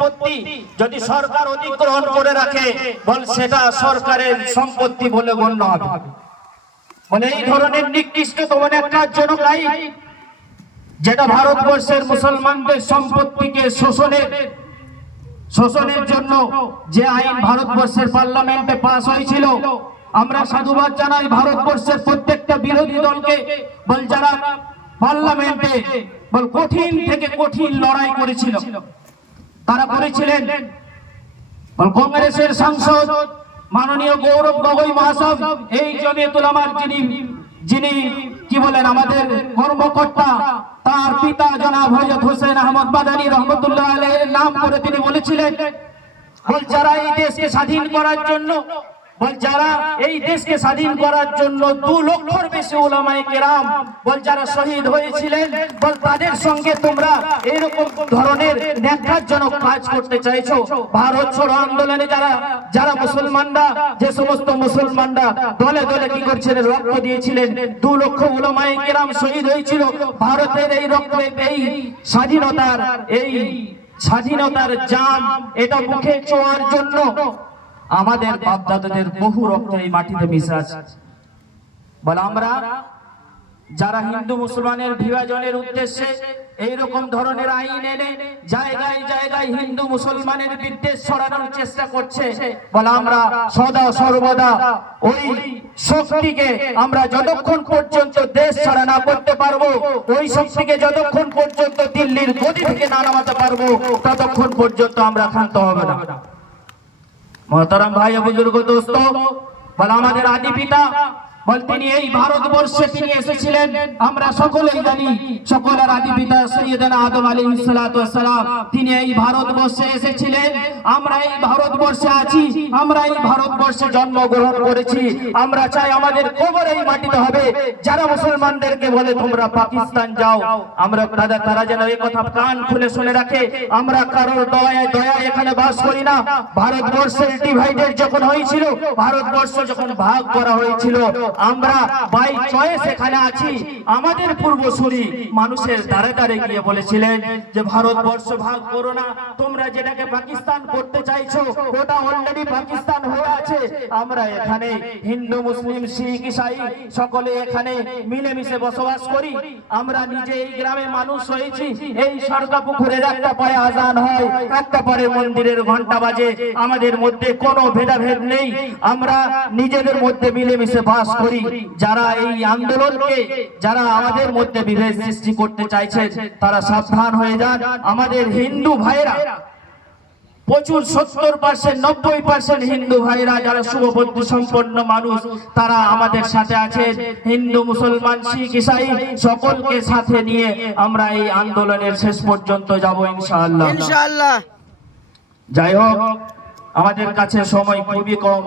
সম্পত্তি যদি সরকার অধিগ্রহণ করে রাখে, বল সেটা সরকারের সম্পত্তি বলে গণ্য হবে। বলে এই ধরনের নিকৃষ্ট তোমার একটা জনক আইন যেটা ভারতবর্ষের মুসলমানদের সম্পত্তিকে শোষণের শোষণের জন্য যে আইন ভারতবর্ষের পার্লামেন্টে পাস হয়েছিল, আমরা সাধুবাদ জানাই ভারতবর্ষের প্রত্যেকটা বিরোধী দলকে, বল যারা পার্লামেন্টে, বল কঠিন থেকে কঠিন লড়াই করেছিল। তারা করেছিলেন কংগ্রেসের সাংসদ মাননীয় গৌরব গগৈ মহাশয় এই জমিয়তুল আমার যিনি যিনি কি বলেন, আমাদের কর্মকর্তা, তার পিতা জনাব হজরত হোসেন আহমদ বাদানি রহমতুল্লাহ আলহের নাম করে তিনি বলেছিলেন, বল যারা এই দেশকে স্বাধীন করার জন্য বল যারা এই দেশকে স্বাধীন করার জন্য দু লক্ষর বেশি ওলামায়ে কেরাম, বল যারা শহীদ হয়েছিলেন, বল তাদের সঙ্গে তোমরা এরকম ধরনের ন্যাক্কারজনক কাজ করতে চাইছো। ভারত ছাড়ো আন্দোলনে যারা যারা মুসলমানরা, যে সমস্ত মুসলমানরা দলে দলে কি রক্ত দিয়েছিলেন। দু লক্ষ ওলামায়ে কেরাম শহীদ হয়েছিল। ভারতের এই রক্ত এই স্বাধীনতার এই স্বাধীনতার জাম, এটা মুখে ছোঁয়ার জন্য আমাদের বাপদাদাদের বহু রক্ত এই মাটিতে মিশে আছে। বলে আমরা, যারা হিন্দু মুসলমানের বিভাজনের উদ্দেশ্যে এইরকম ধরনের আইন এনে জায়গায় জায়গায় হিন্দু মুসলমানের বিদ্বেষ ছড়ানোর চেষ্টা করছে, বলে আমরা সদা সর্বদা ওই শক্তিকে আমরা যতক্ষণ পর্যন্ত দেশ ছাড়া না করতে পারব, ওই শক্তিকে যতক্ষণ পর্যন্ত দিল্লির গদি থেকে না নামাতে পারব, ততক্ষণ পর্যন্ত আমরা ক্ষান্ত হবে না। মহতারাম ভাই বুজুর্গ দোস্ত বলা আমাদের আদি পিতা এই ভারতবর্ষে তিনি এসেছিলেন। আমরা সকলেই জানি, সকলের আদি পিতা সৈয়দানা আদম সালাতু ওয়াসসালাম তিনি এই ভারতবর্ষে এসেছিলেন। আমরা এই ভারতবর্ষে আছি, আমরা এই ভারতবর্ষে জন্মগ্রহণ করেছি। আমরা চাই আমাদের কবর এই মাটিতে হবে। যারা মুসলমানদেরকে বলে, তোমরা পাকিস্তান যাও। আমরা তারা তারা যেন এই কথা কান খুলে শুনে রাখে। আমরা কারোর দয়ায় দয়া এখানে বাস করি না। ভারতবর্ষের ডিভাইডেড যখন হয়েছিল, ভারতবর্ষ যখন ভাগ করা হয়েছিল আমরা বাই চয়েস এখানে আছি। আমাদের পূর্বসূরি মানুষের দ্বারে দ্বারে গিয়ে বলেছিলেন যে, ভারতবর্ষ ভাগ করো না। তোমরা যেটাকে পাকিস্তান করতে চাইছো, ওটা অলরেডি পাকিস্তান হয়ে আছে। আমরা এখানে হিন্দু, মুসলিম, শিখ, ইসাই সকলে এখানে মিলেমিশে বসবাস করি। আমরা নিজে এই গ্রামে মানুষ হয়েছি। এই সরকা পুকুরের একটা পায়ে আজান হয়। একটা পরে মন্দিরের ঘণ্টা বাজে। আমাদের মধ্যে কোনো ভেদাভেদ নেই। আমরা নিজেদের মধ্যে মিলেমিশে বাস করি। যারা এই আন্দোলনকে যারা আমাদের মধ্যে বিভেদ সৃষ্টি করতে চাইছে তারা সাবধান হয়ে যান। আমাদের হিন্দু ভাইরা প্রচুর সত্তর পার্সেন্ট নব্বই পার্সেন্ট হিন্দু ভাইরা যারা শুভবুদ্ধি সম্পন্ন মানুষ তারা আমাদের সাথে আছেন। হিন্দু মুসলমান শিখ ইসাই সকলকে সাথে নিয়ে আমরা এই আন্দোলনের শেষ পর্যন্ত যাব ইনশাআল্লাহ। ইনশাআল্লাহ। যাই হোক আমাদের কাছে সময় খুবই কম।